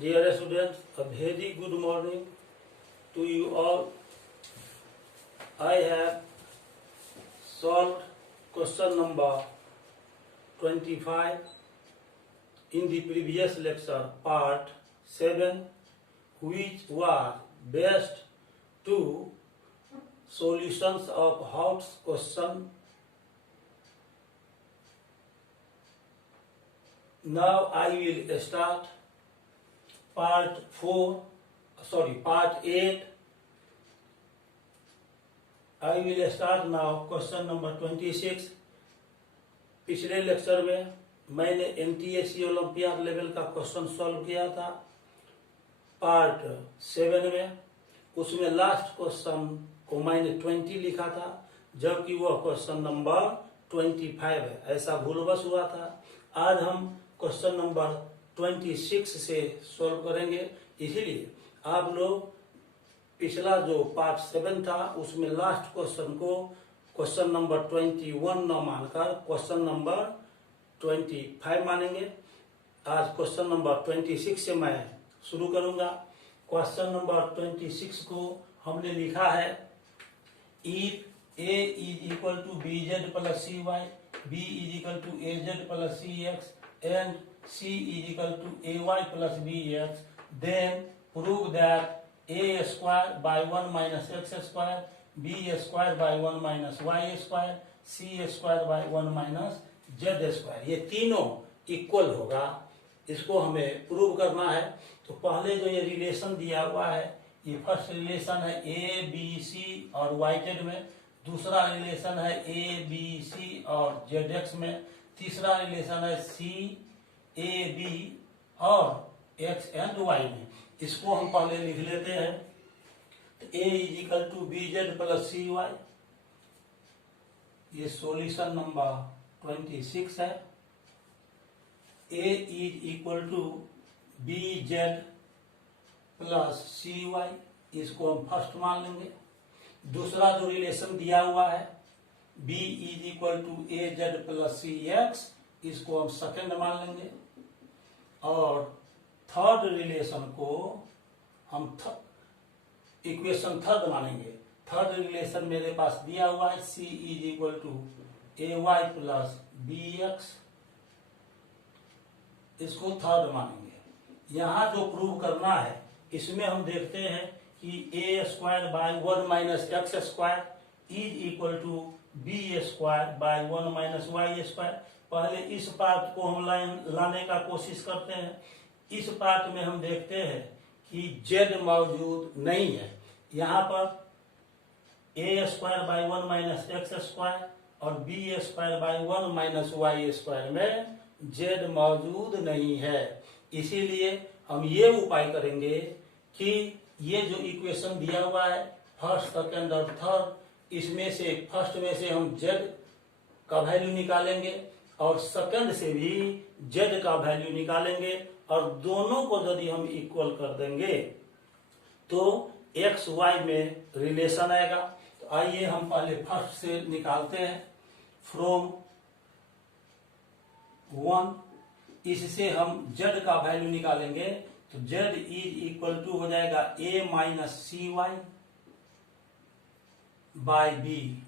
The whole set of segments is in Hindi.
Dear students, a very good morning to you all. I have solved question number 25 in the previous lecture, part 7, which was based two solutions of Hout's question. Now I will start part 8. I will start now question number 26. पिछले लेक्चर में मैंने एनटीएससी ओलंपियाड लेवल का क्वेश्चन सॉल्व किया था पार्ट 7 में। उसमें लास्ट क्वेश्चन को मैंने 20 लिखा था, जबकि वह क्वेश्चन नंबर 25 है। ऐसा भूलवश हुआ था। आज हम क्वेश्चन नंबर 26 से सॉल्व करेंगे। इसीलिए आप लोग पिछला जो पार्ट 7 था उसमें लास्ट क्वेश्चन को क्वेश्चन नंबर 21 न मानकर क्वेश्चन नंबर 25 मानेंगे। आज क्वेश्चन नंबर 26 से मैं शुरू करूंगा। क्वेश्चन नंबर 26 को हमने लिखा है, if A is equal to B Z plus C Y, B is equal to A Z plus C X and C is equal to AY plus BX, then prove that A square by 1 minus X square, B square by 1 minus Y square, C square by 1 minus Z square, ये तीनों इक्वल होगा। इसको हमें प्रूव करना है। तो पहले जो ये रिलेशन दिया हुआ है, ये फर्स्ट रिलेशन है ए बी सी और वाई जेड में, दूसरा रिलेशन है ए बी सी और जेड एक्स में, तीसरा रिलेशन है सी ए बी और एक्स एंड वाई में। इसको हम पहले लिख लेते हैं। तो a is equal to B Z plus C Y, ये सॉल्यूशन नंबर 26 है। A is equal to B Z plus C y, इसको हम फर्स्ट मान लेंगे। दूसरा जो रिलेशन दिया हुआ है B is equal to A Z plus C X, इसको हम सेकंड मान लेंगे। और थर्ड रिलेशन को हम इक्वेशन थर्ड मानेंगे। थर्ड रिलेशन मेरे पास दिया हुआ है c is equal to a y plus b x, इसको थर्ड मानेंगे। यहां जो प्रूव करना है इसमें हम देखते हैं कि a square by 1 minus x square is equal to b square by 1 minus Y square. पहले इस पार्ट को हम लाने का कोशिश करते हैं। इस पार्ट में हम देखते हैं कि जेड मौजूद नहीं है। यहाँ पर a square by 1 minus x square और B square by 1 minus Y square में जेड मौजूद नहीं है। इसीलिए हम ये उपाय करेंगे कि ये जो इक्वेशन दिया हुआ है फर्स्ट सेकेंड और थर्ड, इसमें से फर्स्ट में से हम जेड का वैल्यू निकालेंगे और सेकंड से भी जेड का वैल्यू निकालेंगे, और दोनों को यदि हम इक्वल कर देंगे तो एक्स वाई में रिलेशन आएगा। तो आइए हम पहले फर्स्ट से निकालते हैं। फ्रॉम 1, इससे हम जेड का वैल्यू निकालेंगे। तो जेड इज इक्वल टू हो जाएगा ए माइनस सी वाई बाय बी,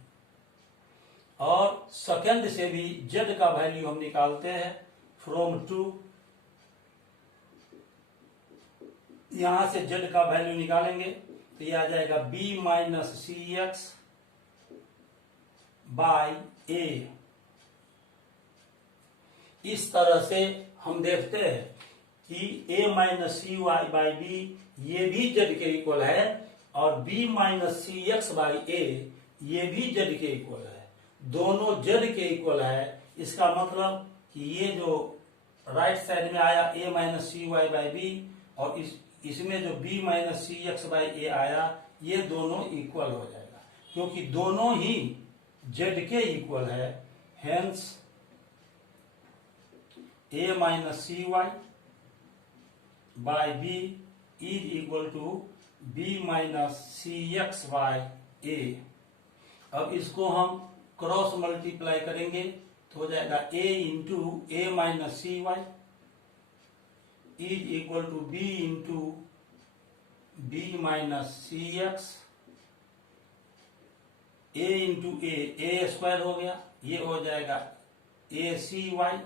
और सेकंड से भी जेड का वैल्यू हम निकालते हैं फ्रॉम 2। यहां से जेड का वैल्यू निकालेंगे तो यह आ जाएगा b minus c x by a. इस तरह से हम देखते हैं कि a minus C y by b ये भी जेड के इक्वल है, और b minus c x by a ये भी जेड के इक्वल है। दोनों जेड के इक्वल है। इसका मतलब कि ये जो राइट साइड में आया a minus C y by b, और इसमें जो b minus c x by a आया, ये दोनों इक्वल हो जाएगा, क्योंकि दोनों ही जेड के इक्वल है। Hence a minus C y by b is equal to b minus c x by a. अब इसको हम क्रॉस मल्टीप्लाई करेंगे तो हो जाएगा a into a minus C y is equal to b into b minus c x, a into a square हो गया, ये हो जाएगा a C y,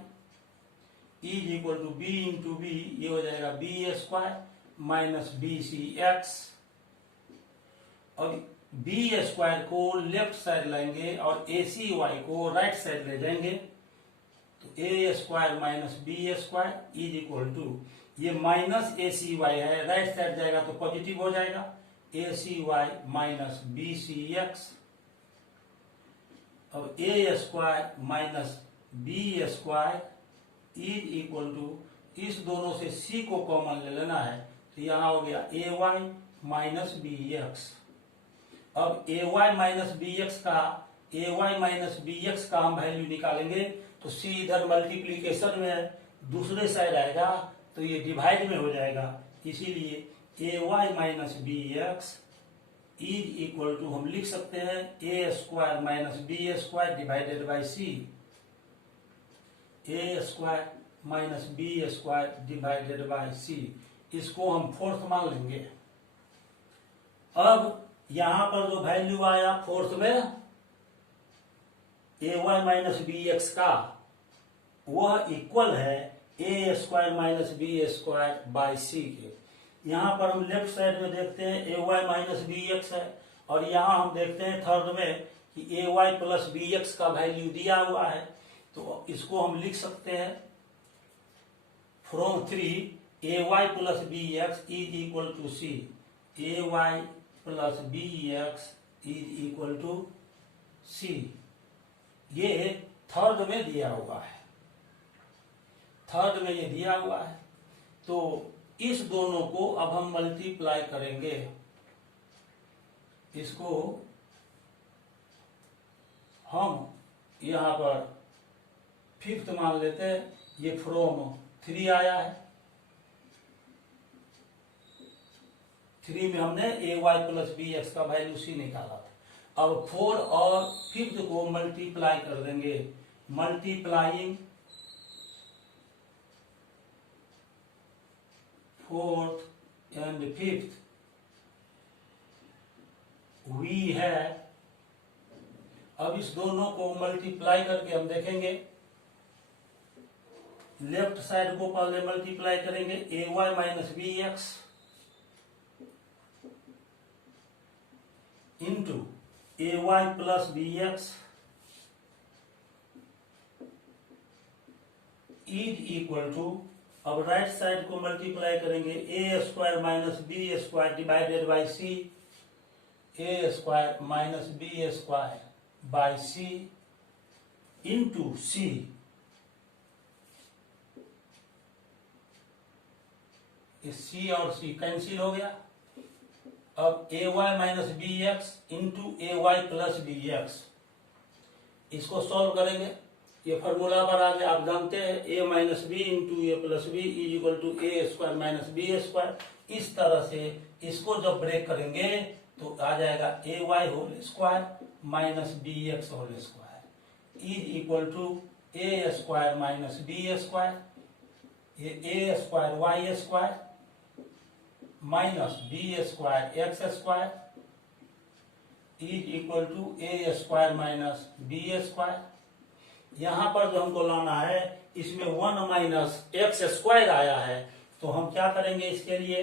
is equal to b into b, ये हो जाएगा B square minus b c x. और बी स्क्वायर को लेफ्ट साइड लाएंगे और ए सी वाई को राइट साइड ले जाएंगे, तो a square minus B square is equal to, ये माइनस ए सी वाई है, राइट साइड जाएगा तो पॉजिटिव हो जाएगा, a C y minus b c x. अब a square minus B square is equal to, इस दोनों से सी को कॉमन ले लेना है, तो यहां हो गया ए वाई माइनस बी एक्स। अब a y minus b x का, ए वाई माइनस बी एक्स का हम वैल्यू निकालेंगे, तो सी इधर मल्टीप्लीकेशन में दूसरे साइड आएगा तो ये डिवाइड में हो जाएगा, इसीलिए a y minus b x is equal to हम लिख सकते हैं a square minus B square divided by c, a square minus B square divided by c, इसको हम फोर्थ मान लेंगे। अब यहां पर जो वैल्यू आया फोर्थ में a y minus b x का, वह इक्वल है a square minus B square by c के। यहां पर हम लेफ्ट साइड में देखते हैं a y minus b x है, और यहां हम देखते हैं थर्ड में कि a y plus b x का वैल्यू दिया हुआ है, तो इसको हम लिख सकते हैं from 3 a y plus b x is equal to C, A y plus b x is equal to c. ये थर्ड में दिया हुआ है, थर्ड में ये दिया हुआ है। तो इस दोनों को अब हम मल्टीप्लाई करेंगे, इसको हम यहां पर फिफ्थ मान लेते हैं, ये फ्रॉम 3 आया है, 3 में हमने ए वाई प्लस बी एक्स का वैल्यू सी निकाला था। अब 4 और फिफ्थ को मल्टीप्लाई कर देंगे, multiplying fourth and fifth, we है। अब इस दोनों को मल्टीप्लाई करके हम देखेंगे, लेफ्ट साइड को पहले मल्टीप्लाई करेंगे, a y minus b x into a y plus b x is equal to, अब राइट साइड को मल्टीप्लाई करेंगे, a square minus B square divided by c, a square minus B square by c into c. C और सी कैंसिल हो गया। अब a y minus b x into a y plus b x, इसको सॉल्व करेंगे, ये फॉर्मूला पर आ गया, आप जानते हैं ए minus B into A plus B is equal to A square minus B square. इस तरह से इसको जब ब्रेक करेंगे तो आ जाएगा a y whole square minus b x whole square is equal to A square minus B square, ये a square Y square minus B square x square is equal to A square minus B square. यहां पर जो हमको लाना है, इसमें 1 माइनस एक्स स्क्वायर आया है, तो हम क्या करेंगे इसके लिए,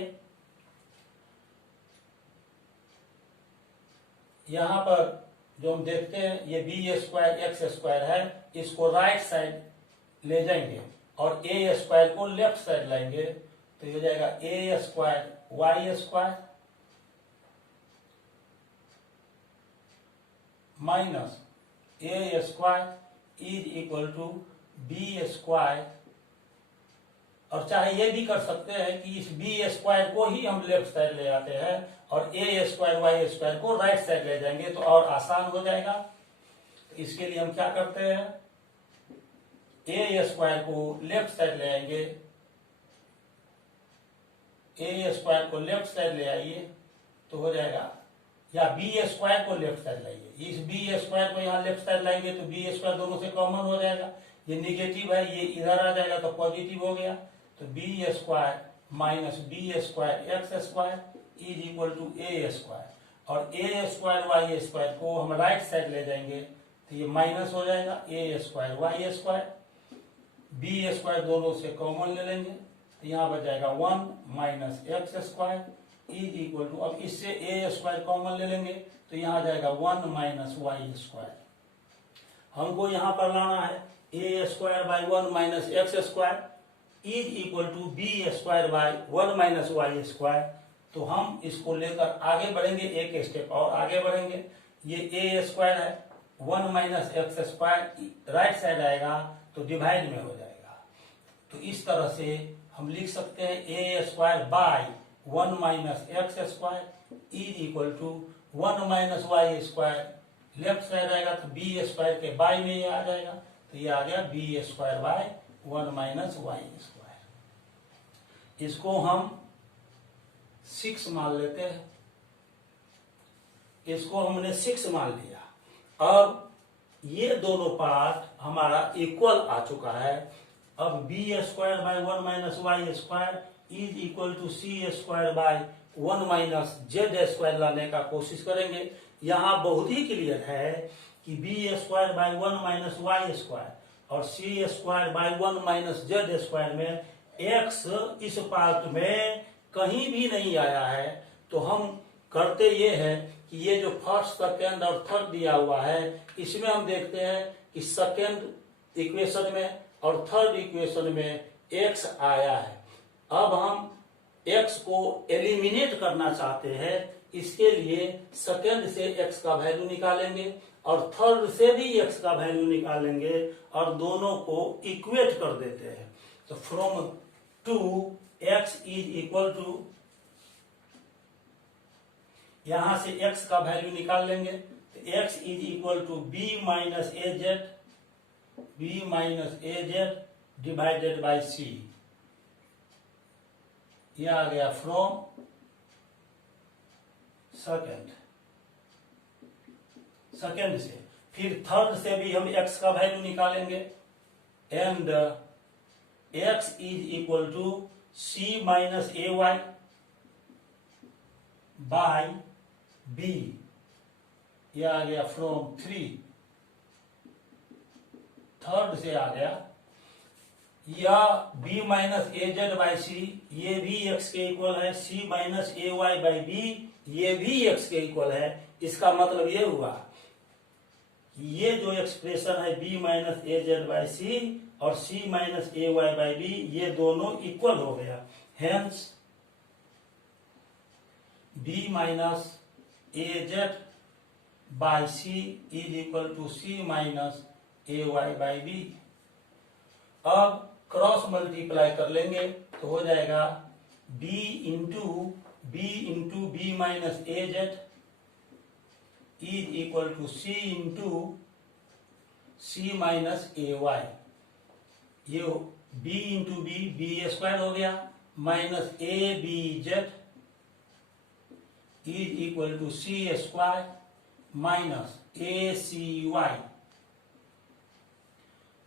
यहां पर जो हम देखते हैं ये बी स्क्वायर एक्स स्क्वायर है, इसको राइट साइड ले जाएंगे और ए स्क्वायर को लेफ्ट साइड लाएंगे, तो ये हो जाएगा a square Y square minus a square is equal to b square. और चाहे ये भी कर सकते हैं कि इस बी स्क्वायर को ही हम लेफ्ट साइड ले आते हैं और ए स्क्वायर वाई स्क्वायर को राइट साइड ले जाएंगे, तो और आसान हो जाएगा। तो इसके लिए हम क्या करते हैं, ए स्क्वायर को लेफ्ट साइड ले आएंगे, ए स्क्वायर को लेफ्ट साइड ले आइए तो हो जाएगा, या बी स्क्वायर को लेफ्ट साइड लाइए, इस बी स्क्वायर को यहाँ लेफ्ट साइड लाएंगे तो बी स्क्वायर दोनों से कॉमन हो जाएगा, ये निगेटिव है ये इधर आ जाएगा तो पॉजिटिव हो गया, तो B square minus B square x square is equal to A square, और ए स्क्वायर वाई स्क्वायर को हम राइट साइड ले जाएंगे तो ये माइनस हो जाएगा a square Y square, b square दोनों से कॉमन ले लेंगे तो यहाँ बच जाएगा 1 minus x square is equal to, अब इससे ए स्क्वायर कॉमन ले लेंगे तो यहाँ आ जाएगा 1 माइनस वाई स्क्वायर। हमको यहाँ पर लाना है a square by 1 minus x square is equal to b square by 1 minus Y square. तो हम इसको लेकर आगे बढ़ेंगे, एक स्टेप और आगे बढ़ेंगे। ये ए स्क्वायर है, 1 minus x square right side आएगा तो डिवाइड में हो जाएगा। तो इस तरह से हम लिख सकते हैं a square by 1 minus x square is equal to 1 minus Y square, left side आएगा तो बी स्क्वायर के बाई में ये आ जाएगा, तो ये आ गया B square by 1 minus Y square. इसको हम 6 मान लेते हैं, इसको हमने 6 मान लिया। अब ये दोनों पार्ट हमारा इक्वल आ चुका है। अब B square by 1 minus Y square is equal to C square by 1 minus Z square लाने का कोशिश करेंगे। यहाँ बहुत ही क्लियर है कि b square by 1 minus Y square और c square by 1 minus Z square में एक्स इस पार्ट में कहीं भी नहीं आया है। तो हम करते ये है कि ये जो फर्स्ट सेकेंड और थर्ड दिया हुआ है इसमें हम देखते हैं कि सेकेंड इक्वेशन में और थर्ड इक्वेशन में एक्स आया है। अब हम एक्स को एलिमिनेट करना चाहते हैं, इसके लिए सेकेंड से एक्स का वैल्यू निकालेंगे और थर्ड से भी एक्स का वैल्यू निकालेंगे और दोनों को इक्वेट कर देते हैं। तो from 2 x is equal to, यहां से x का वैल्यू निकाल लेंगे तो x is equal to b minus a z divided by c. यह आ गया फ्रॉम सेकेंड से। फिर थर्ड से भी हम x का वैल्यू निकालेंगे and x is equal to C minus A Y by B. यह आ गया फ्रॉम 3, थर्ड से आ गया। या b minus a z by c, ये भी x के इक्वल है। c minus A Y by b, ये भी x के इक्वल है। इसका मतलब ये हुआ ये जो एक्सप्रेशन है b minus a z by c और c minus A Y by b, ये दोनों इक्वल हो गया। Hence b minus a z by c is equal to C minus A Y by b. अब क्रॉस मल्टीप्लाई कर लेंगे तो हो जाएगा b into b minus a z is equal to c into c minus A y. ये b इंटू बी स्क्वायर हो गया minus a b Z is equal to C square minus A C Y.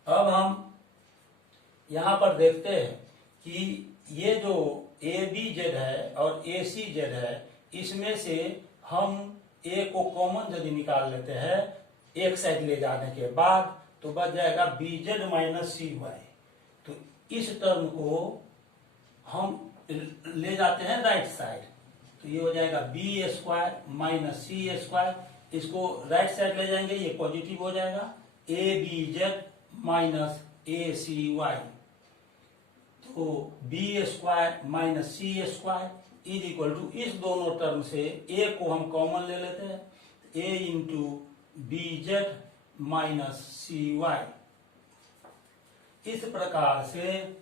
अब हम यहां पर देखते हैं कि ये जो ए बी जेड है और ए सी जेड है, इसमें से हम ए को कॉमन यदि निकाल लेते हैं एक साइड ले जाने के बाद तो बच जाएगा बी जेड माइनस सी वाई। तो इस टर्म को हम ले जाते हैं राइट साइड, तो ये हो जाएगा बी स्क्वायर माइनस सी स्क्वायर। इसको राइट साइड ले जाएंगे, ये पॉजिटिव हो जाएगा a b Z minus A C y. तो B square minus C square is equal to, इस दोनों टर्म से ए को हम कॉमन ले लेते हैं, ए इंटू बी जेड माइनस सी वाई। इस प्रकार से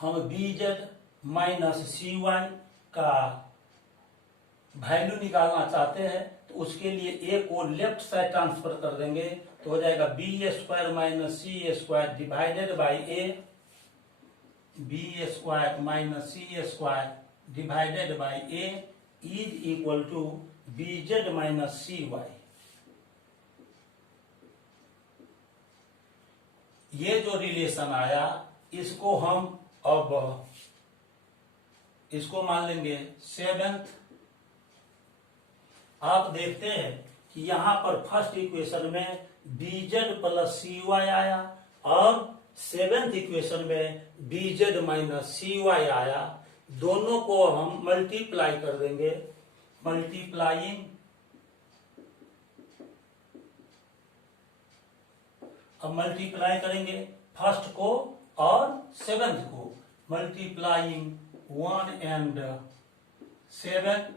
हम बी जेड माइनस सी वाई का वैल्यू निकालना चाहते हैं, तो उसके लिए ए को लेफ्ट साइड ट्रांसफर कर देंगे तो हो जाएगा B square minus C square divided by A, B square minus C square divided by A is equal to B Z minus C Y. ये जो रिलेशन आया इसको हम अब इसको मान लेंगे 7th। आप देखते हैं कि यहां पर फर्स्ट इक्वेशन में बीजेड प्लस सी वाई आया और 7th इक्वेशन में बीजेड माइनस सी वाई आया। दोनों को हम मल्टीप्लाई कर देंगे, मल्टीप्लाइंग। अब मल्टीप्लाई करेंगे फर्स्ट को और 7th को, मल्टीप्लाइंग 1 and 7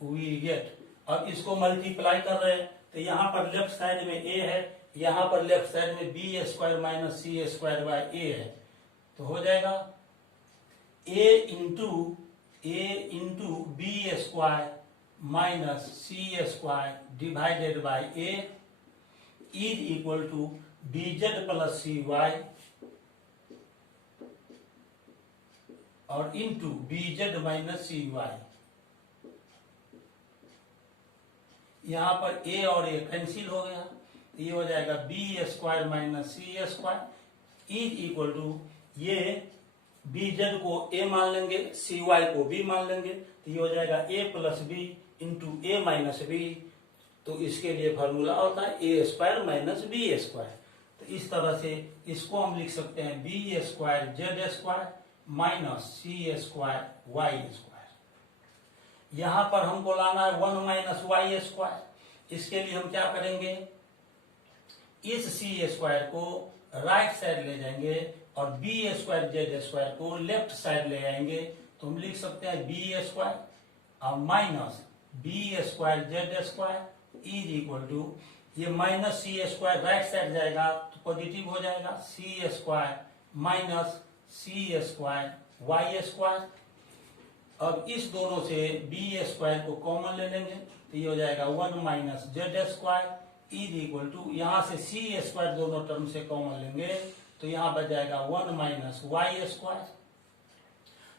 वी गेट। अब इसको मल्टीप्लाई कर रहे हैं तो यहां पर लेफ्ट साइड में ए है, यहां पर लेफ्ट साइड में b square minus C square by a है। तो हो जाएगा a into b square minus C square divided by a is equal to b z plus C y और इंटू बीजेड माइनस सी वाई। यहां पर ए और ए कैंसिल हो गया, ये हो जाएगा B square minus C square is equal to, ये बीजेड को ए मान लेंगे, सी वाई को बी मान लेंगे, तो ये हो जाएगा a plus b into a minus b. तो इसके लिए फॉर्मूला होता है a square minus B square. तो इस तरह से इसको हम लिख सकते हैं B square Z square minus सी स्क्वायर वाई स्क्वायर। यहां पर हमको लाना है 1 माइनस वाई स्क्वायर। इसके लिए हम क्या करेंगे, इस सी स्क्वायर को राइट साइड ले जाएंगे और बी स्क्वायर जेड स्क्वायर को लेफ्ट साइड ले आएंगे। तो हम लिख सकते हैं बी स्क्वायर और minus B square Z square is equal to, ये माइनस सी स्क्वायर राइट साइड जाएगा तो पॉजिटिव हो जाएगा, सी स्क्वायर माइनस सी स्क्वायर वाई स्क्वायर। अब इस दोनों से बी स्क्वायर को कॉमन ले लेंगे तो ये हो जाएगा 1 minus Z square is equal to, यहां से सी स्क्वायर दोनों टर्म से कॉमन लेंगे तो यहां बच जाएगा 1 माइनस वाई स्क्वायर।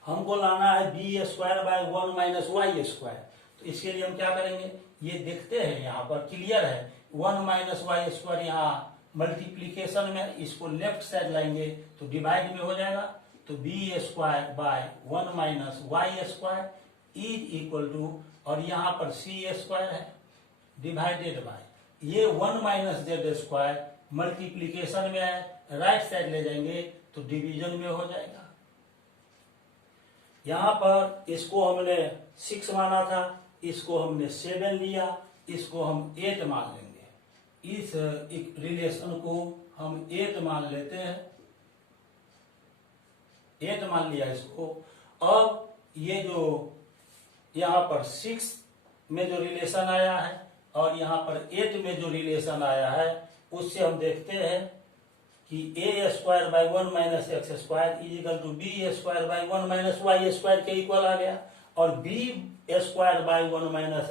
हमको लाना है B square by 1 minus Y square. तो इसके लिए हम क्या करेंगे, ये देखते हैं यहाँ पर क्लियर है, 1 माइनस वाई स्क्वायर यहाँ मल्टीप्लीकेशन में, इसको लेफ्ट साइड लाएंगे तो डिवाइड में हो जाएगा। तो B square by 1 minus Y square is equal to, और यहाँ पर सी स्क्वायर है डिवाइडेड बाय, ये 1 माइनस जेड स्क्वायर मल्टीप्लीकेशन में है, राइट साइड ले जाएंगे तो डिवीजन में हो जाएगा। यहाँ पर इसको हमने 6 माना था, इसको हमने 7 लिया, इसको हम 8 मान लेंगे। इस रिलेशन को हम 8 मान लेते हैं, 8 मान लिया इसको। अब ये जो यहाँ पर 6 में जो रिलेशन आया है और यहाँ पर 8 में जो रिलेशन आया है, उससे हम देखते हैं कि a square by 1 minus x square is equal to b square by 1 minus Y square के इक्वल आ गया, और B square by 1 minus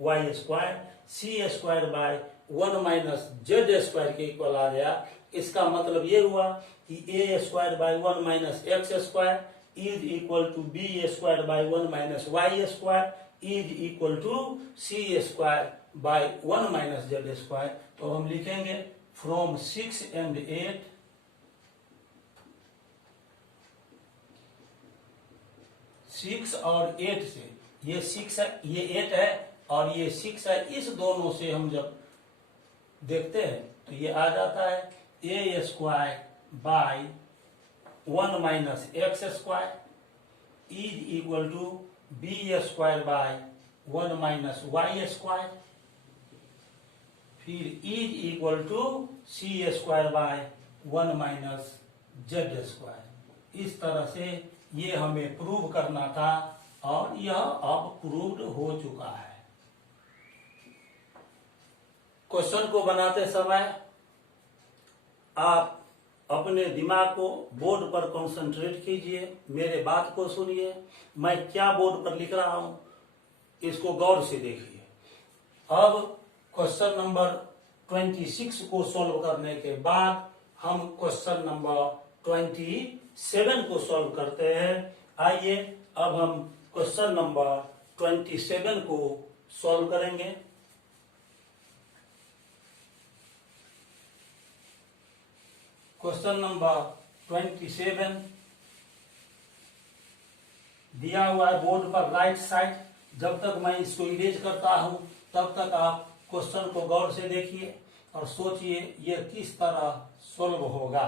Y square c square by 1 minus Z square के इक्वल आ गया। इसका मतलब ये हुआ कि a square by 1 minus x square is equal to b square by 1 minus Y square is equal to C square by 1 minus Z square. तो हम लिखेंगे फ्रॉम 6 and 8, सिक्स और 8 से, ये 6 है, ये 8 है और ये 6 है, इस दोनों से हम जब देखते हैं तो ये आ जाता है a square by 1 minus x square is equal to b square by 1 minus Y square, फिर is equal to C square by 1 minus Z square. इस तरह से ये हमें प्रूव करना था और यह अब प्रूव्ड हो चुका है। क्वेश्चन को बनाते समय आप अपने दिमाग को बोर्ड पर कंसंट्रेट कीजिए, मेरे बात को सुनिए, मैं क्या बोर्ड पर लिख रहा हूं इसको गौर से देखिए। अब क्वेश्चन नंबर 26 को सॉल्व करने के बाद हम क्वेश्चन नंबर 27 को सॉल्व करते हैं। आइए अब हम क्वेश्चन नंबर 27 को सॉल्व करेंगे। क्वेश्चन नंबर 27, दिया हुआ है बोर्ड पर राइट साइड। जब तक मैं इसको इरेज करता हूं तब तक आप क्वेश्चन को गौर से देखिए और सोचिए ये किस तरह सोल्व होगा।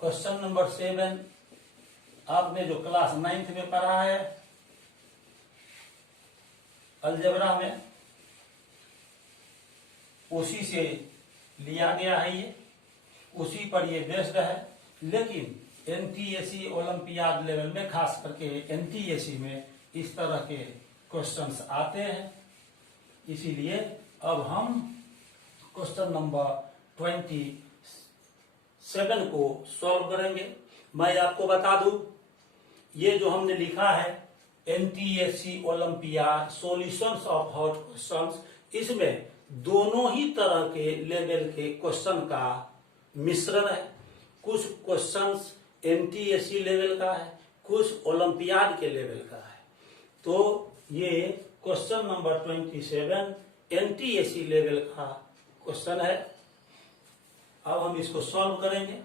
क्वेश्चन नंबर 7 आपने जो क्लास 9th में पढ़ा है अलजेब्रा में, उसी से लिया गया है, ये उसी पर ये बेस्ड है। लेकिन एनटीएसी ओलंपियाड लेवल में, खास करके एनटीएसी में इस तरह के क्वेश्चंस आते हैं। इसीलिए अब हम क्वेश्चन नंबर 27 को सॉल्व करेंगे। मैं आपको बता दूं, ये जो हमने लिखा है NTSC olympiad solutions of hot questions, इसमें दोनों ही तरह के लेवल के क्वेश्चन का मिश्रण है। कुछ क्वेश्चंस एनटीएससी लेवल का है, कुछ ओलंपियाड के लेवल का है। तो ये क्वेश्चन नंबर 27 एनटीएससी लेवल का क्वेश्चन है। अब हम इसको सॉल्व करेंगे।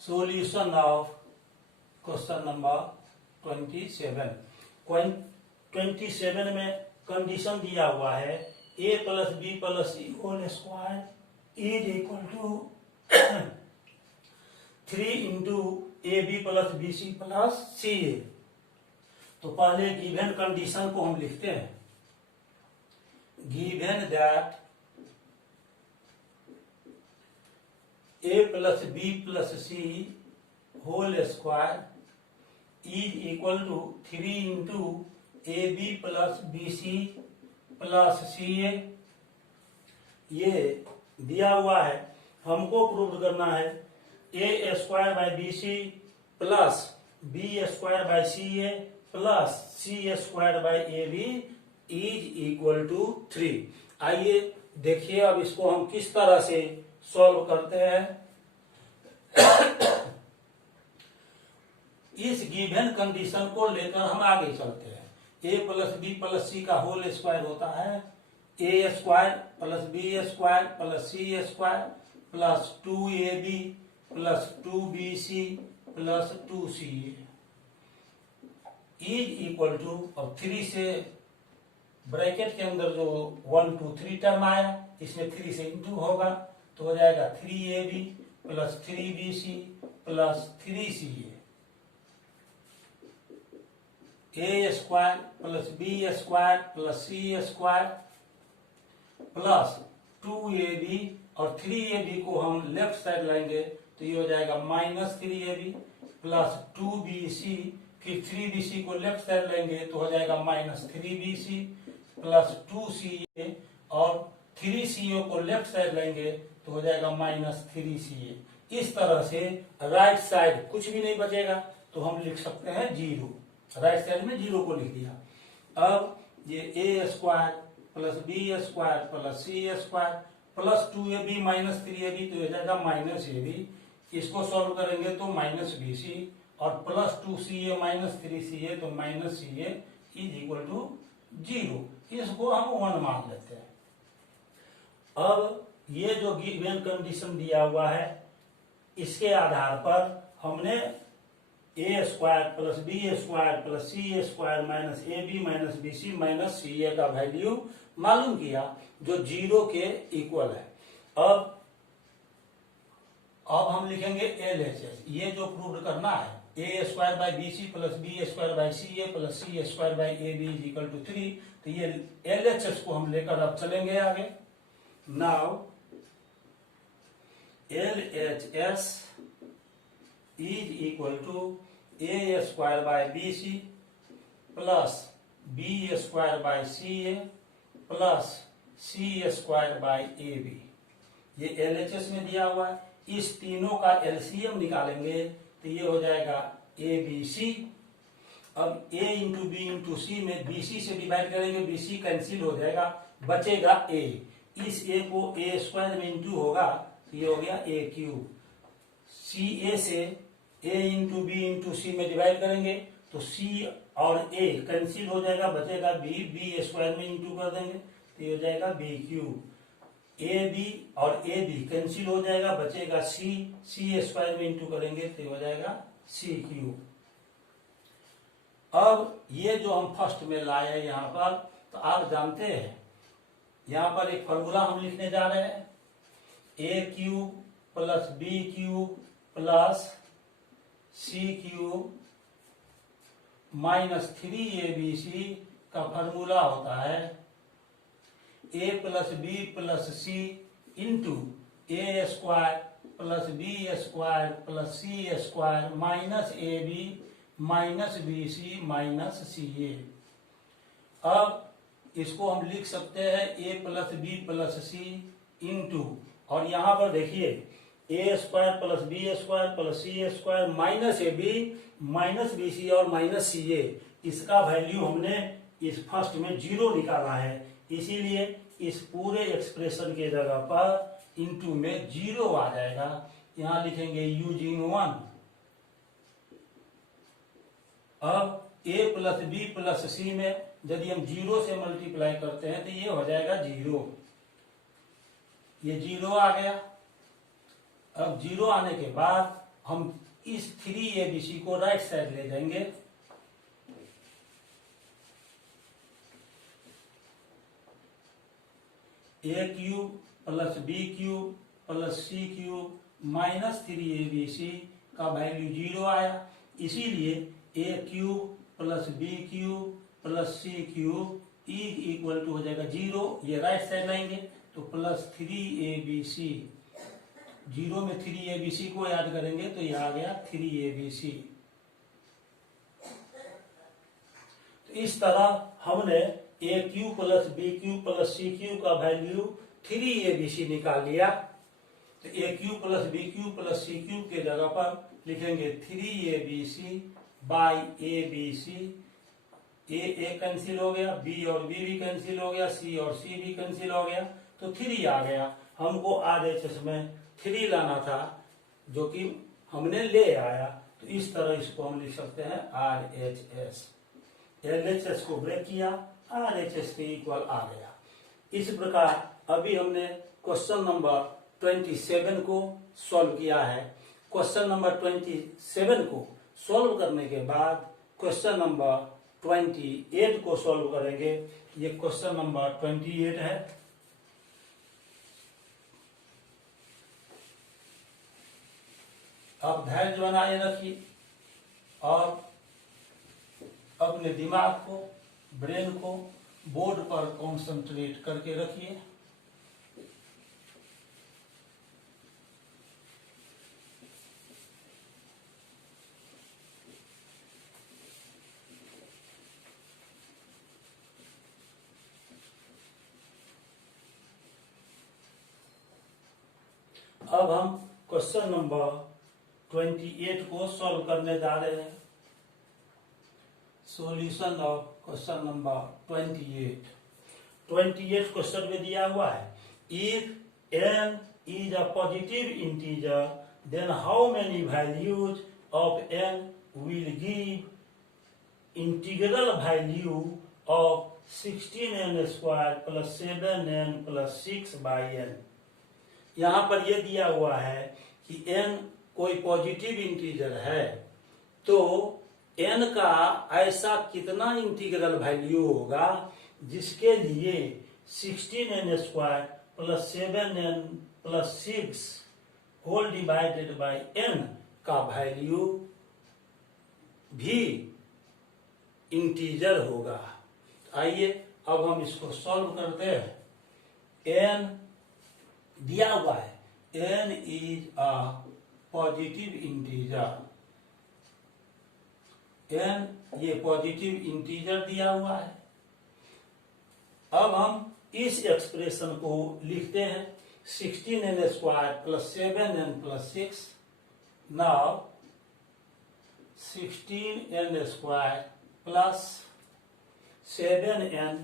सॉल्यूशन ऑफ क्वेश्चन नंबर 27 में कंडीशन दिया हुआ है a plus b plus c whole square is equal to 3 into a b plus b C plus c a. तो पहले गिवन कंडीशन को हम लिखते हैं। Given that a plus b plus c whole square is equal to 3 into a b plus b C plus c a. ये दिया हुआ है, हमको प्रूव करना है a square by B C plus B square by C A plus C square by A B is equal to 3। आइए देखिए अब इसको हम किस तरह से सॉल्व करते हैं। इस गिवन कंडीशन को लेकर हम आगे चलते हैं। A plus b plus c का होल स्क्वायर होता है a square plus B square plus C square plus 2ab plus 2bc plus 2ca is equal to, अब 3 से ब्रैकेट के अंदर जो 1 2 3 टर्म आया, इसमें 3 से इंटू होगा तो हो जाएगा 3ab plus 3bc plus 3ca। A square plus B square plus C square plus 2ab और 3ab को हम लेफ्ट साइड लाएंगे तो ये हो जाएगा माइनस 3ab प्लस 2bc, फिर 3bc को लेफ्ट साइड लेंगे तो हो जाएगा माइनस 3bc प्लस 2ca और 3co को लेफ्ट साइड लेंगे तो हो जाएगा माइनस 3ca। इस तरह से राइट साइड कुछ भी नहीं बचेगा तो हम लिख सकते हैं 0। राइट साइड में 0 को लिख दिया। अब ये a square plus B square plus C square plus 2ab minus 3ab तो हो जाएगा माइनस ab। इसको सॉल्व करेंगे तो माइनस bc और प्लस 2ca माइनस 3ca तो minus ca is equal to 0। इसको हम 1 मान लेते हैं। अब ये जो गिवन कंडीशन दिया हुआ है इसके आधार पर हमने a square plus B square plus C square minus a b minus b c minus c a का वैल्यू मालूम किया जो 0 के इक्वल है। अब हम लिखेंगे LHS। ये जो प्रूव करना है a square by B C plus B square by C A plus C square by A B is equal to 3। तो ये LHS को हम लेकर अब चलेंगे आगे। Now LHS is equal to A square by B C plus B square by C A plus C square by A B. ये LHS में दिया हुआ है। इस तीनों का LCM निकालेंगे तो ये हो जाएगा ABC। अब A इंटू बी इंटू सी में BC से डिवाइड करेंगे, BC कैंसिल हो जाएगा, बचेगा A। इस A को A स्क्वायर में इंटू होगा तो ये हो गया A क्यूब। CA से A इंटू बी इंटू सी में डिवाइड करेंगे तो C और A कैंसिल हो जाएगा, बचेगा B स्क्वायर में इंटू कर देंगे तो ये हो जाएगा B क्यूब। AB और AB कैंसिल हो जाएगा, बचेगा C स्क्वायर में इंटू करेंगे तो ये हो जाएगा C क्यूब। अब ये जो हम फर्स्ट में लाए यहाँ पर, तो आप जानते हैं यहाँ पर एक फॉर्मूला हम लिखने जा रहे हैं, a cube plus b cube plus c cube minus 3abc का फॉर्मूला होता है a plus b plus c into a square plus B square plus C square minus a b minus b c minus c a. अब इसको हम लिख सकते हैं a plus b plus c into, और यहां पर देखिए a square plus B square plus C square minus a b minus b सी और माइनस सी ए, इसका वैल्यू हमने इस फर्स्ट में 0 निकाला है, इसीलिए इस पूरे एक्सप्रेशन के जगह पर इंटू में 0 आ जाएगा। यहां लिखेंगे यूजिंग 1। अब a प्लस बी प्लस सी में यदि हम 0 से मल्टीप्लाई करते हैं तो ये हो जाएगा 0, ये 0 आ गया। अब 0 आने के बाद हम इस 3abc को राइट साइड ले जाएंगे, a cube plus b cube plus c cube minus 3abc का वैल्यू 0 आया, इसीलिए a cube plus b cube plus c cube equal to हो जाएगा 0, ये राइट साइड लाएंगे तो प्लस 3abc, 0 में 3abc को याद करेंगे तो ये आ गया 3abc। तो इस तरह हमने a cube plus b cube plus c cube का वैल्यू 3abc निकाल लिया। तो a cube plus b cube plus c cube के जगह पर लिखेंगे 3abc by abc, A cancel हो गया, बी और बी भी कैंसिल हो गया, सी और सी भी कैंसिल हो गया, तो 3 आ गया। हमको RHS में 3 लाना था जो कि हमने ले आया, तो इस तरह इसको हम लिख सकते हैं RHS। LHS को ब्रेक किया, RHS के इक्वल आ गया। इस प्रकार अभी हमने क्वेश्चन नंबर 27 को सॉल्व किया है। क्वेश्चन नंबर 27 को सॉल्व करने के बाद क्वेश्चन नंबर 28 को सॉल्व करेंगे। ये क्वेश्चन नंबर 28 है। आप धैर्य बनाए रखिए और अपने दिमाग को, ब्रेन को बोर्ड पर कंसंट्रेट करके रखिए। अब हम क्वेश्चन नंबर 28 को सॉल्व करने जा रहे हैं। Solution of question number 28 question में दिया हुआ है, if n is a positive integer then how many values of n will give integral value of 16n square plus 7n plus 6 by n। यहाँ पर यह दिया हुआ है कि n कोई पॉजिटिव इंटीजर है तो n का ऐसा कितना इंटीग्रल वैल्यू होगा जिसके लिए 16n square plus 7n plus 6 whole divided by n का वैल्यू भी इंटीजर होगा। आइए अब हम इसको सॉल्व करते हैं। n दिया हुआ है, n is a positive integer, n ये पॉजिटिव इंटीजर दिया हुआ है। अब हम इस एक्सप्रेशन को लिखते हैं 16n square plus 7n plus 6। Now 16n square plus 7n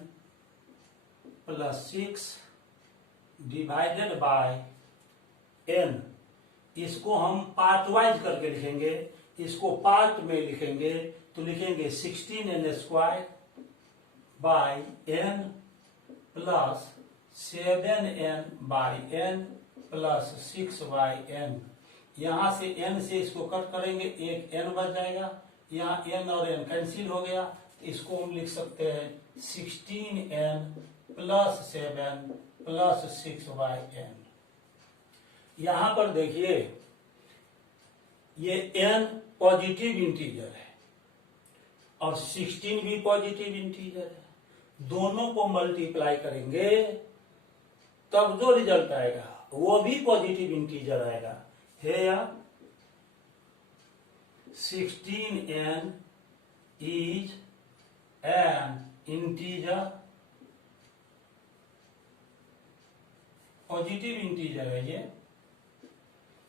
plus 6 divided by n। इसको हम पार्ट वाइज करके लिखेंगे, इसको पार्ट में लिखेंगे तो लिखेंगे 16n square by n plus 7n by n plus 6 by n। यहां से n से इसको कट करेंगे, एक n बच जाएगा, यहाँ n और n कैंसिल हो गया, तो इसको हम लिख सकते हैं 16n प्लस 7 प्लस 6/n। यहां पर देखिए ये n पॉजिटिव इंटीजर है और 16 भी पॉजिटिव इंटीजर है, दोनों को मल्टीप्लाई करेंगे तब जो रिजल्ट आएगा वो भी पॉजिटिव इंटीजर आएगा। है या 16n is an integer, positive integer है ये।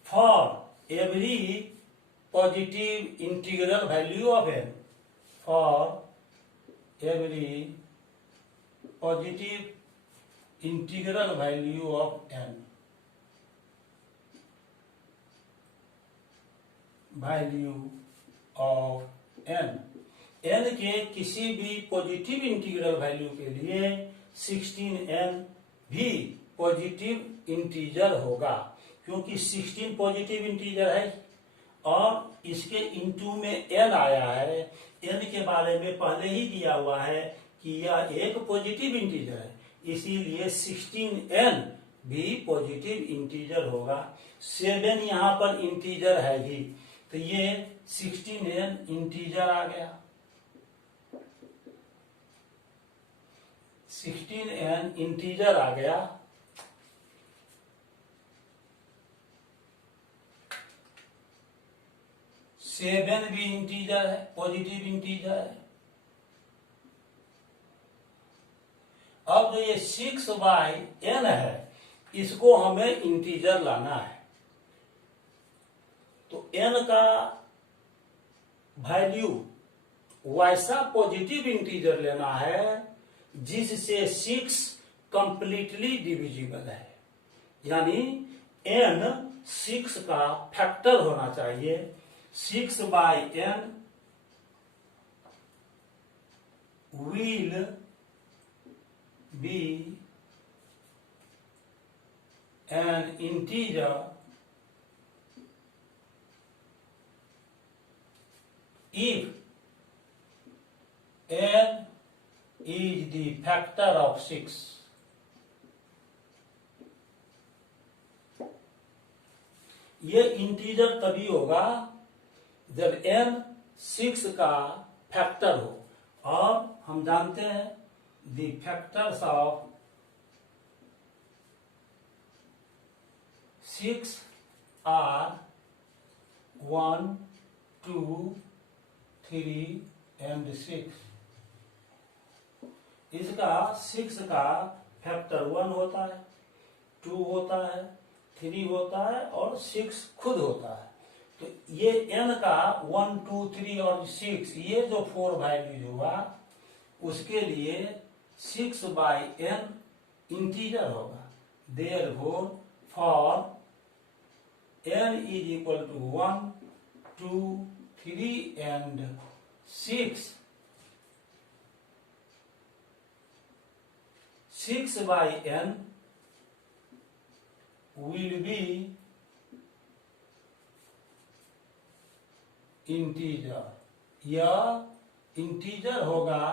For every positive integral value of n, for every positive integral value of n, value of n, n के किसी भी पॉजिटिव इंटीग्रल वैल्यू के लिए 16n भी पॉजिटिव इंटीजर होगा, क्योंकि 16 पॉजिटिव इंटीजर है और इसके इनटू में n आया है। n के बारे में पहले ही दिया हुआ है कि यह एक पॉजिटिव इंटीजर है, इसीलिए 16n भी पॉजिटिव इंटीजर होगा। 7 यहाँ पर इंटीजर है ही, तो ये 16n इंटीजर आ गया। 16n इंटीजर आ गया। सेवन भी इंटीजर है, पॉजिटिव इंटीजर है। अब जो ये 6/n है इसको हमें इंटीजर लाना है, तो n का वैल्यू वैसा पॉजिटिव इंटीजर लेना है जिससे 6 कंप्लीटली डिविजिबल है, यानी n 6 का फैक्टर होना चाहिए। 6/n will be an integer if n is the factor of 6. ये इंटीजर तभी होगा जब n 6 का फैक्टर हो, और हम जानते हैं the factors of 6 are 1, 2, 3 and 6। इसका 6 का फैक्टर 1 होता है, 2 होता है, 3 होता है और 6 खुद होता है। तो ये n का 1, 2, 3 और 6, ये जो 4 वैल्यूज हुआ उसके लिए 6/n इंटीजर होगा। Therefore, for n is equal to 1, 2, 3 and 6, 6/n will be integer. यह इंटीजर होगा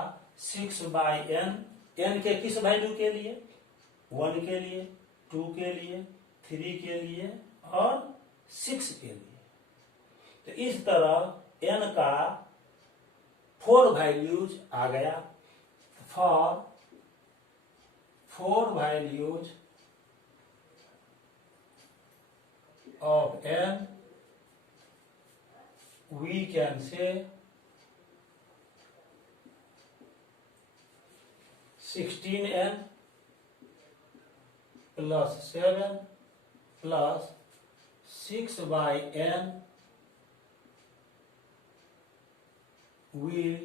6/n, n के किस वैल्यू के लिए? 1 के लिए, 2 के लिए, 3 के लिए और 6 के लिए। तो इस तरह n का 4 वैल्यूज आ गया। For 4 values of n we can say 16n plus 7 plus 6/n will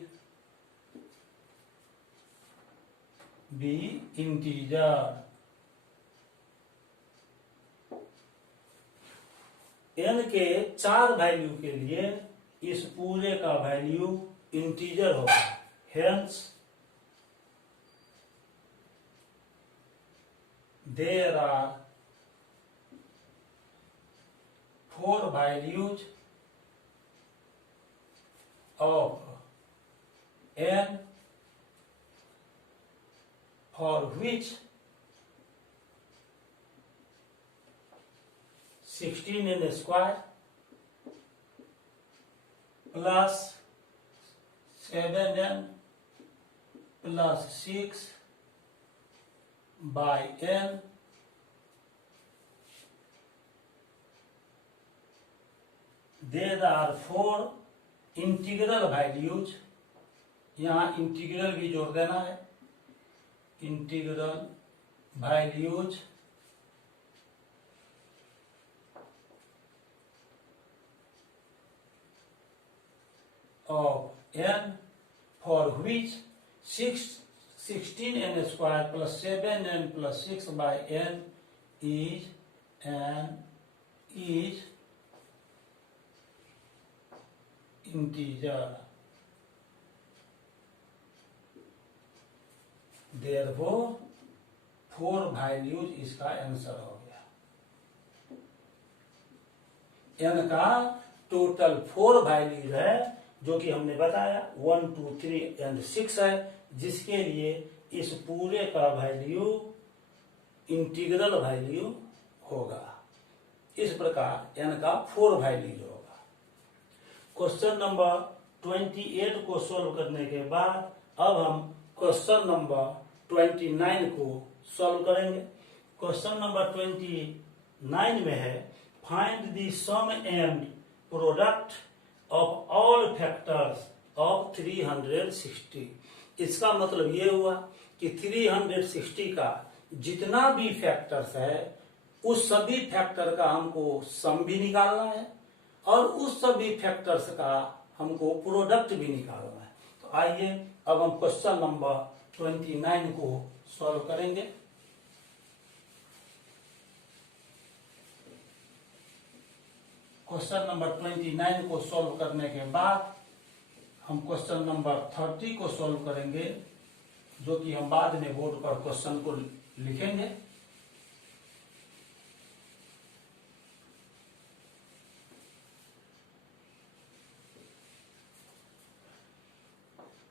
be integer। n के 4 वैल्यू के लिए इस पूरे का वैल्यू इंटीजर होगा। Hence there are 4 values of n for which 16n square plus 7n plus 6 by n there are 4 integral values, यहाँ इंटीग्रल भी जोड़ देना है, integral values of n for which 16n square plus 7n plus 6 by n is integer. Therefore 4 values इसका आंसर हो गया। n का टोटल 4 वैल्यूज है जो कि हमने बताया 1, 2, 3 एंड 6 है, जिसके लिए इस पूरे का वैल्यू इंटीग्रल वैल्यू होगा। इस प्रकार n का 4 वैल्यूज होगा। क्वेश्चन नंबर 28 को सॉल्व करने के बाद अब हम क्वेश्चन नंबर 29 को सॉल्व करेंगे। क्वेश्चन नंबर 29 में है find the sum and product of all factors of 360। इसका मतलब ये हुआ कि 360 का जितना भी फैक्टर्स है उस सभी फैक्टर का हमको सम भी निकालना है और उस सभी फैक्टर्स का हमको प्रोडक्ट भी निकालना है। तो आइए अब हम क्वेश्चन नंबर 29 को सॉल्व करेंगे। क्वेश्चन नंबर 29 को सॉल्व करने के बाद हम क्वेश्चन नंबर 30 को सॉल्व करेंगे, जो कि हम बाद में बोर्ड पर क्वेश्चन को लिखेंगे।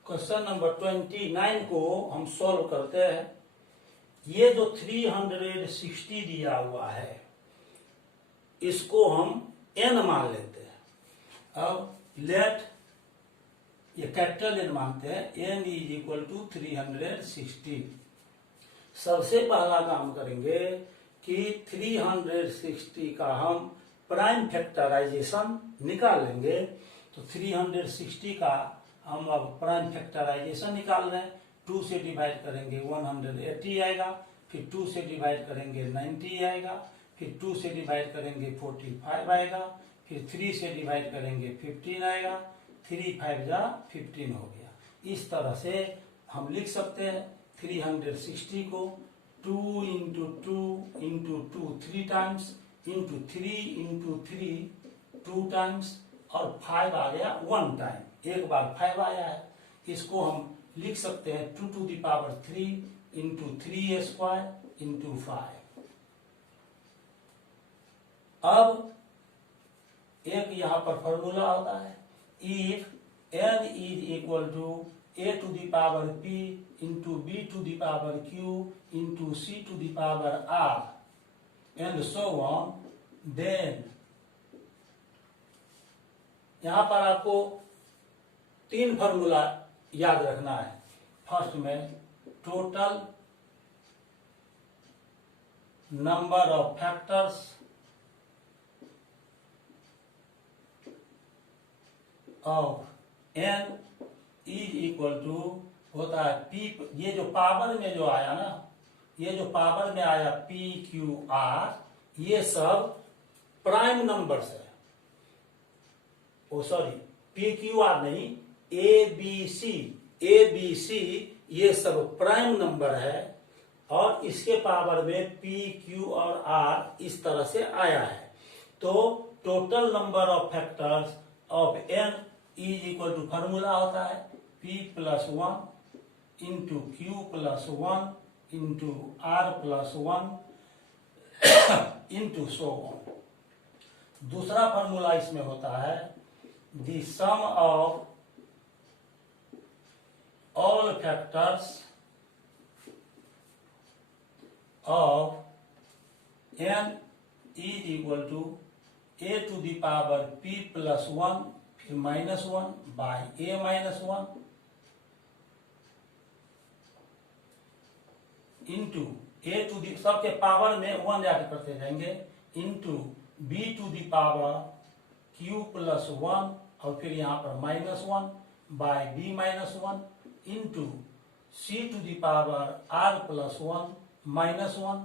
क्वेश्चन नंबर 29 को हम सॉल्व करते हैं। ये जो 360 दिया हुआ है इसको हम n मान लेते हैं। अब लेट ये कैपिटल n मानते हैं, n इज इक्वल टू 360। सबसे पहला काम करेंगे कि 360 का हम प्राइम फैक्टराइजेशन निकाल लेंगे। तो 360 का हम अब प्राइम फैक्टराइजेशन निकाल रहे हैं। 2 से डिवाइड करेंगे 180 आएगा, फिर 2 से डिवाइड करेंगे 90 आएगा, फिर 2 से डिवाइड करेंगे 45 आएगा, फिर 3 से डिवाइड करेंगे 15 आएगा, 3 5 जा 15 हो गया। इस तरह से हम लिख सकते हैं 360 को 2 into 2 into 2 3 times into 3 into 3 2 times और 5 आ गया 1 टाइम, एक बार 5 आया है। इसको हम लिख सकते हैं 2 to the power 3 into 3 square into 5। अब एक यहां पर फॉर्मूला होता है, if n is equal to a to the power p into b to the power q into c to the power r and so on, then यहां पर आपको 3 फॉर्मूला याद रखना है। फर्स्ट में total number of factors of n is equal to होता है p, ये जो पावर में जो आया ना, ये जो पावर में आया p q r, ये सब प्राइम नंबर्स है। ओ सॉरी, p q r नहीं, a b c ये सब प्राइम नंबर है और इसके पावर में p q और r इस तरह से आया है। तो total number of factors of n is equal to formula होता है p plus 1 into Q plus 1 into r plus 1 into so on. दूसरा फॉर्मूला इसमें होता है the sum of all factors of n is equal to a to the power p plus 1 फिर -1 by a minus 1 into a to the सबके पावर में 1 ऐड करते जाएंगे into b to the power q plus 1 और फिर यहाँ पर -1 by b minus 1 into c to the power r plus 1 -1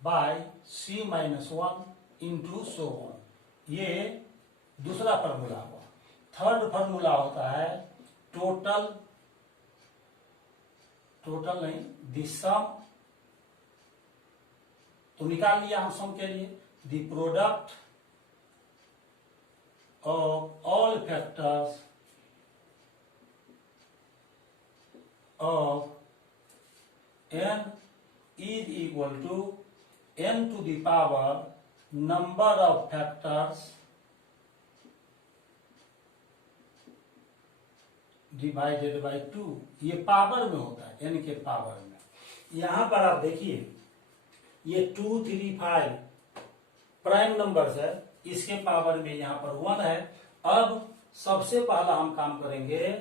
by c minus 1 into so on. ये दूसरा फॉर्मूला हुआ। थर्ड फॉर्मूला होता है टोटल नहीं द सम, तो निकाल लिया हम सम के लिए the product of all factors of n is equal to n to the power number of factors divided by 2। ये पावर में होता है, n के पावर में। यहां पर आप देखिए ये 2, 3, 5 प्राइम नंबर्स है, इसके पावर में यहां पर 1 है। अब सबसे पहला हम काम करेंगे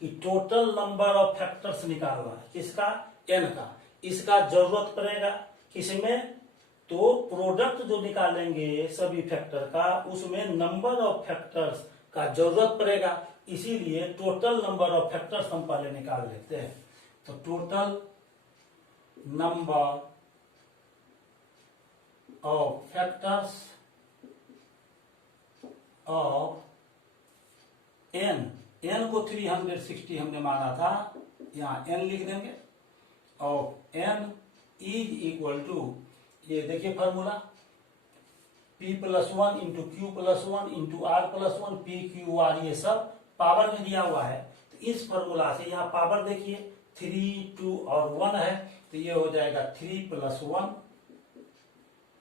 कि टोटल नंबर ऑफ फैक्टर्स निकालना है। किसका? n का। इसका जरूरत पड़ेगा किसमें? तो प्रोडक्ट जो निकालेंगे सभी फैक्टर का, उसमें नंबर ऑफ फैक्टर्स का जरूरत पड़ेगा। इसीलिए टोटल नंबर ऑफ फैक्टर्स हम पहले निकाल लेते हैं। तो total number of factors of n को 360 हमने माना था, यहां n लिख देंगे। Of n is equal to, ये देखिए formula p plus 1 into Q plus 1 into R plus 1 p q r, ये सब पावर में दिया हुआ है। तो इस फॉर्मूला से यहाँ पावर देखिए 3, 2 और 1 है, तो ये हो जाएगा 3 plus 1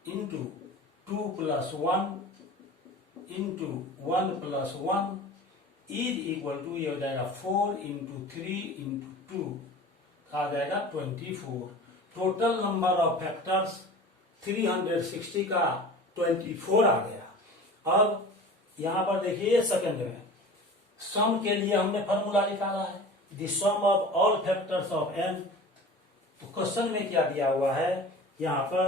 into 2 plus 1 into 1 plus 1 is equal to, ये हो जाएगा 4 इंटू 3 इंटू 2 आ जाएगा 24। टोटल नंबर ऑफ फैक्टर्स 360 का 24 आ गया। अब यहां पर देखिए सेकंड में सम के लिए हमने फॉर्मूला निकाला है, the sum of all factors of n। तो क्वेश्चन में क्या दिया हुआ है यहां पर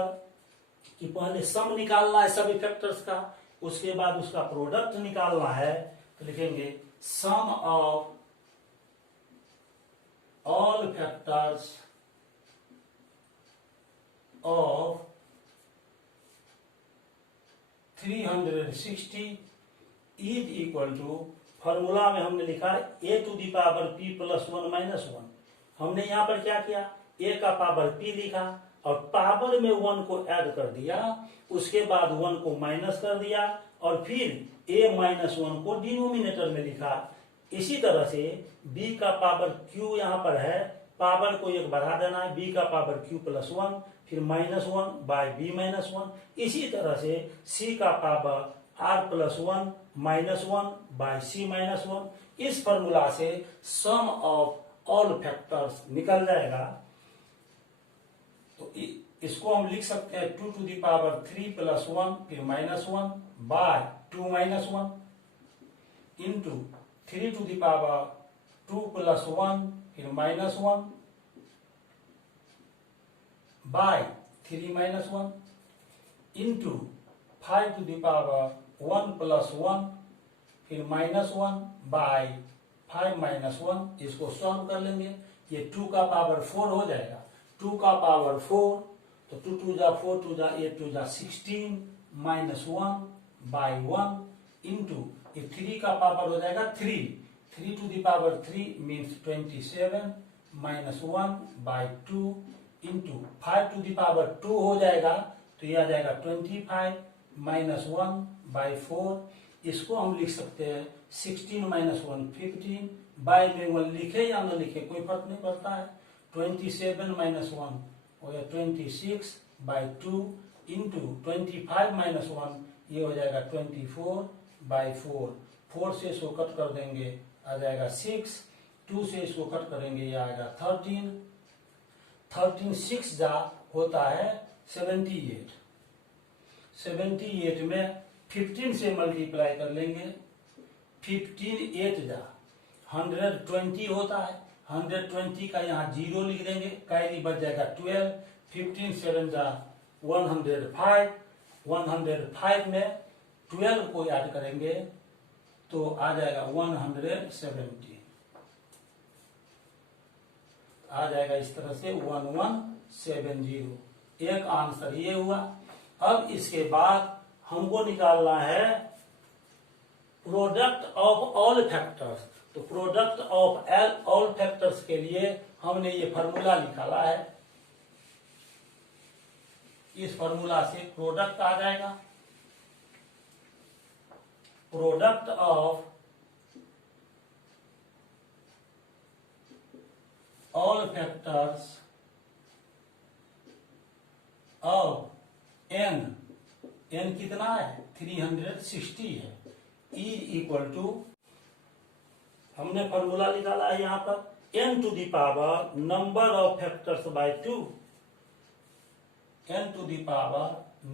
कि पहले सम निकालना है सभी फैक्टर्स का, उसके बाद उसका प्रोडक्ट निकालना है। तो लिखेंगे sum of all factors of 360 is equal to, formula में हमने लिखा है a to the power p plus 1 minus 1। हमने यहां पर क्या किया, a का पावर p लिखा और पावर में 1 को ऐड कर दिया, उसके बाद 1 को माइनस कर दिया और फिर a माइनस 1 को डिनोमिनेटर में लिखा। इसी तरह से b का पावर q यहाँ पर है, पावर को एक बढ़ा देना है, b का पावर q प्लस 1 फिर -1 बाय b माइनस 1। इसी तरह से c का power r plus 1 -1 by c minus 1। इस फॉर्मूला से सम ऑफ ऑल फैक्टर्स निकल जाएगा। तो इसको हम लिख सकते हैं 2 टू दी पावर 3 प्लस 1 फिर -1 by 2 minus 1 into 3 to the power 2 plus 1 फिर -1 by 3 minus 1 into 5 to the power 1 plus 1 फिर -1 बाय 5 माइनस 1। इसको सॉल्व कर लेंगे, ये 2 का पावर 4 हो जाएगा। 2 का पावर 4 तो 2 2 जा 4 2 जा 8 2 जा 16 -1 बाय 1 इंटू ये 3 का पावर हो जाएगा 3 to the power 3 means 27 -1 by 2 into 5 to the power 2 हो जाएगा, तो ये आ जाएगा 25 -1 बाय 4। इसको हम लिख सकते हैं 16 -1 15 बाय में 1 लिखे या न लिखे कोई फर्क नहीं पड़ता है। 27 -1 हो गया 26 बाय 2 इंटू 25 -1 ये हो जाएगा 24 बाय 4। 4 से इसको कट कर देंगे, आ जाएगा 6 2 से इसको कट करेंगे, ये आएगा 13। 13 6 जा होता है 78। 78 में 15 से मल्टीप्लाई कर लेंगे। 15 8 जा 120 होता है। 120 का यहाँ 0 लिख देंगे, कैरी बच जाएगा 12। 15 7 जा 105। 105 में 12 को ऐड करेंगे तो आ जाएगा 170। आ जाएगा इस तरह से 1170। एक आंसर ये हुआ। अब इसके बाद हमको निकालना है प्रोडक्ट ऑफ ऑल फैक्टर्स। तो प्रोडक्ट ऑफ ऑल फैक्टर्स के लिए हमने ये फॉर्मूला निकाला है। इस फॉर्मूला से प्रोडक्ट आ जाएगा। Product of all factors of N कितना है 360 है, इक्वल टू, हमने फॉर्मूला निकाला है यहाँ पर n to the power number of factors by 2। n to the power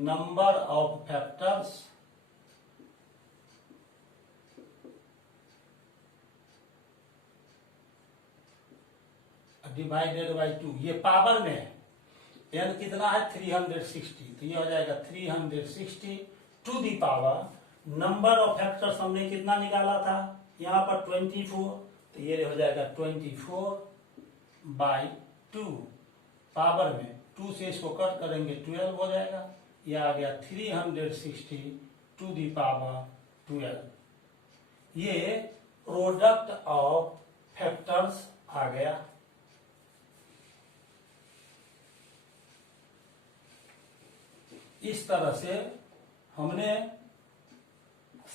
number of factors divided by 2। ये पावर में है, n कितना है 360, तो ये हो जाएगा 360 to the power number of factors हमने कितना निकाला था यहाँ पर 24, तो ये हो जाएगा 24 बाई 2। पावर में 2 से इसको कट करेंगे 12 हो जाएगा। ये आ गया 360 टू दी पावर 12। ये प्रोडक्ट ऑफ फैक्टर्स आ गया। इस तरह से हमने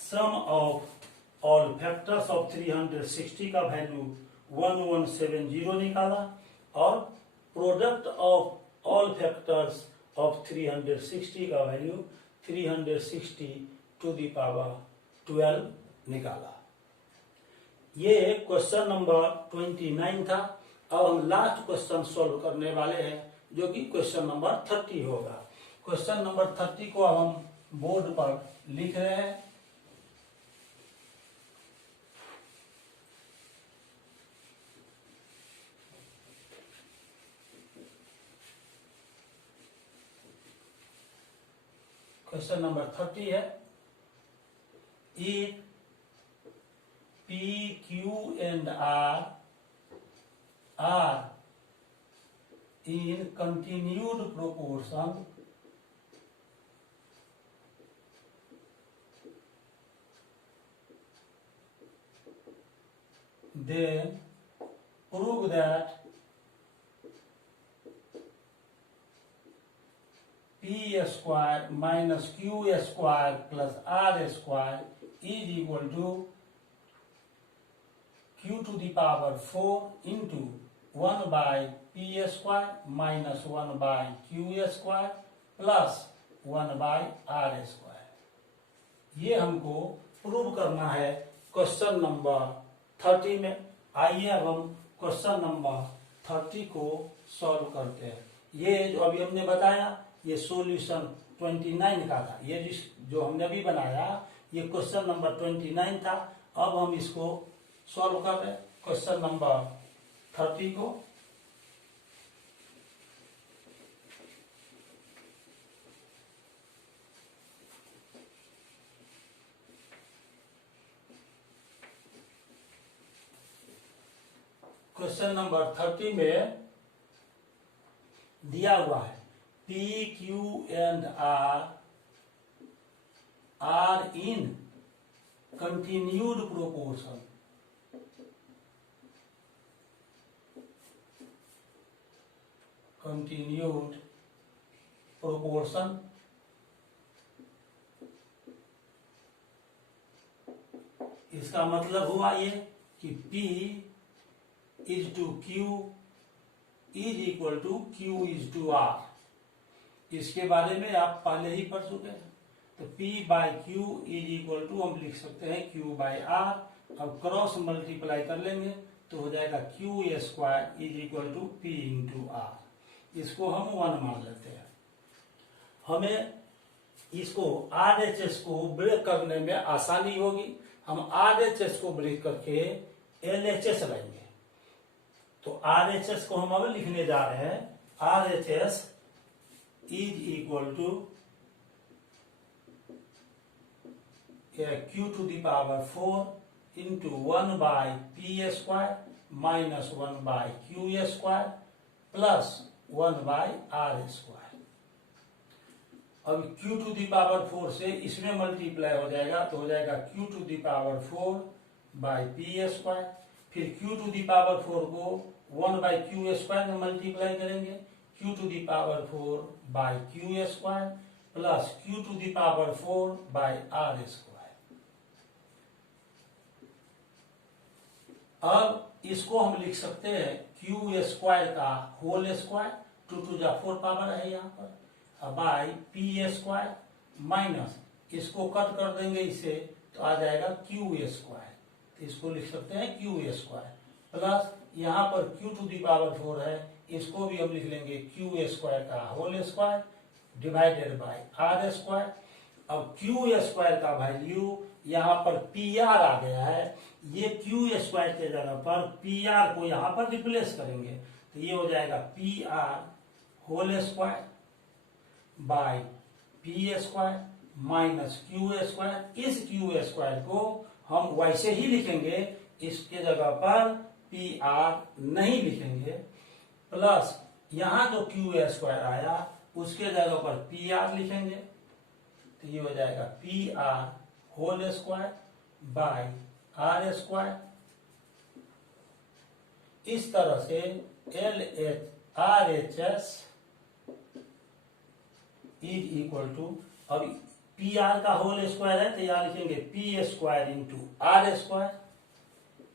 सम ऑफ ऑल फैक्टर्स ऑफ 360 का वैल्यू 1170 निकाला और product of all factors of 360 का वैल्यू 360 टू दी पावर 12 निकाला। ये क्वेश्चन नंबर 29 था। अब हम लास्ट क्वेश्चन सॉल्व करने वाले हैं जो कि क्वेश्चन नंबर 30 होगा। क्वेश्चन नंबर 30 को अब हम बोर्ड पर लिख रहे हैं। क्वेश्चन नंबर 30 है, if P, Q and R are in continued proportion, then prove that P square minus Q square plus R square is equal to Q to the power 4 into 1 by P square minus 1 by Q square plus 1 by R square। ये हमको प्रूव करना है क्वेश्चन नंबर 30 में। आइए अब हम क्वेश्चन नंबर 30 को सॉल्व करते हैं। ये जो अभी हमने बताया ये सॉल्यूशन 29 का था। ये जो हमने अभी बनाया ये क्वेश्चन नंबर 29 था। अब हम इसको सॉल्व कर रहे हैं क्वेश्चन नंबर 30 को। क्वेश्चन नंबर 30 में दिया हुआ है P, Q and R are in continued proportion। continued proportion इसका मतलब हुआ ये कि P is to Q is equal to Q is to R। इसके बारे में आप पहले ही पढ़ चुके हैं। तो P by Q is equal to हम लिख सकते हैं Q बाई R। अब क्रॉस मल्टीप्लाई कर लेंगे तो हो जाएगा Q square is equal to P into R. इसको हम 1 मान लेते हैं। हमें इसको RHS को ब्रेक करने में आसानी होगी। हम RHS को ब्रेक करके LHS लाएंगे। तो RHS को हम अब लिखने जा रहे हैं। RHS is equal to Q to the power 4 into 1 by P square minus 1 by Q square plus 1 by R square. अब Q टू द पावर 4 से इसमें मल्टीप्लाई हो जाएगा, तो हो जाएगा Q to the power 4 by P square. फिर Q टू द पावर 4 को 1 बाई क्यू स्क्वायर में मल्टीप्लाई करेंगे, Q to the power 4 by Q square plus Q to the power 4 by R square. अब इसको हम लिख सकते हैं क्यू स्क्वायर का होल स्क्वायर, 2 टू जा 4 पावर है यहाँ पर, बाई पी स्क्वायर माइनस इसको कट कर देंगे इससे, तो आ जाएगा क्यू स्क्वायर। तो इसको लिख सकते हैं क्यू स्क्वायर प्लस यहाँ पर Q टू दी पावर 4 है, इसको भी हम लिख लेंगे क्यू स्क्वायर का whole square divided by R square. अब क्यू स्क्वायर का वैल्यू यहाँ पर पी आर आ गया है, ये क्यू स्क्वायर के जगह पर पी आर को यहाँ पर रिप्लेस करेंगे, तो ये हो जाएगा P R whole square by P square minus Q square. इस क्यू स्क्वायर को हम वैसे ही लिखेंगे, इसके जगह पर पी आर नहीं लिखेंगे, प्लस यहां जो क्यू स्क्वायर आया उसके जगह पर पी आर लिखेंगे, तो ये हो जाएगा P R whole square by R square. इस तरह से RHS इज इक्वल टू, अब पी आर का होल स्क्वायर है तो यहां लिखेंगे P square into R square,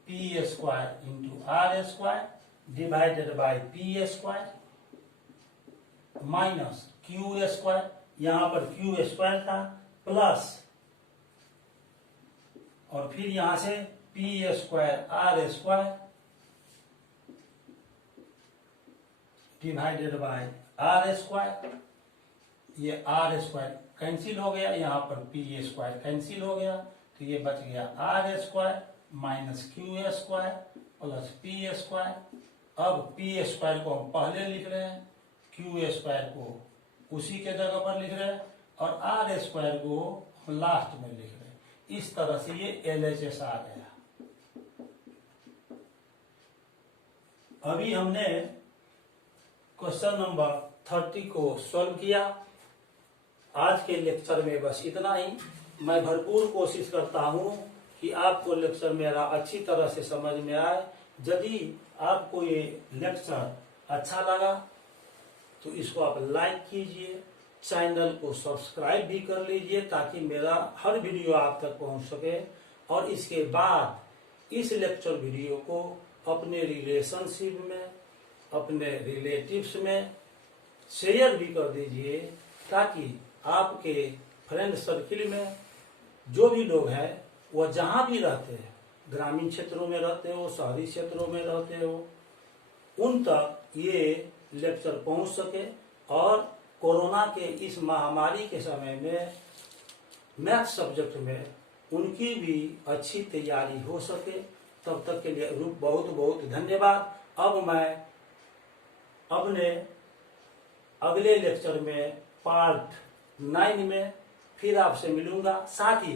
P square into R square divided by P square minus Q square, यहां पर क्यू स्क्वायर था प्लस, और फिर यहां से P square R square divided by R square. ये आर स्क्वायर कैंसिल हो गया, यहां पर पी स्क्वायर कैंसिल हो गया, तो ये बच गया R square minus Q square plus P square. अब पी स्क्वायर को हम पहले लिख रहे हैं, क्यू स्क्वायर को उसी के जगह पर लिख रहे हैं, और आर स्क्वायर को हम लास्ट में लिख रहे हैं। इस तरह से ये LHS आ गया। अभी हमने क्वेश्चन नंबर 30 को सॉल्व किया। आज के लेक्चर में बस इतना ही। मैं भरपूर कोशिश करता हूं कि आपको लेक्चर मेरा अच्छी तरह से समझ में आए। यदि आपको ये लेक्चर अच्छा लगा तो इसको आप लाइक कीजिए, चैनल को सब्सक्राइब भी कर लीजिए ताकि मेरा हर वीडियो आप तक पहुंच सके। और इसके बाद इस लेक्चर वीडियो को अपने रिलेशनशिप में, अपने रिलेटिव्स में शेयर भी कर दीजिए, ताकि आपके फ्रेंड सर्किल में जो भी लोग हैं वह जहां भी रहते हैं, ग्रामीण क्षेत्रों में रहते हो, शहरी क्षेत्रों में रहते हो, उन तक ये लेक्चर पहुंच सके और कोरोना के इस महामारी के समय में मैथ सब्जेक्ट में उनकी भी अच्छी तैयारी हो सके। तब तक के लिए बहुत बहुत धन्यवाद। अब मैं अपने अगले लेक्चर में पार्ट 9 में फिर आपसे मिलूंगा। साथ ही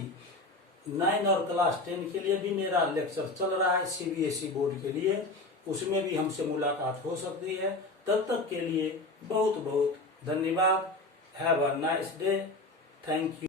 9 और क्लास 10 के लिए भी मेरा लेक्चर चल रहा है, CBSE बोर्ड के लिए, उसमें भी हमसे मुलाकात हो सकती है। तब तक के लिए बहुत बहुत धन्यवाद। Have a nice day. Thank you.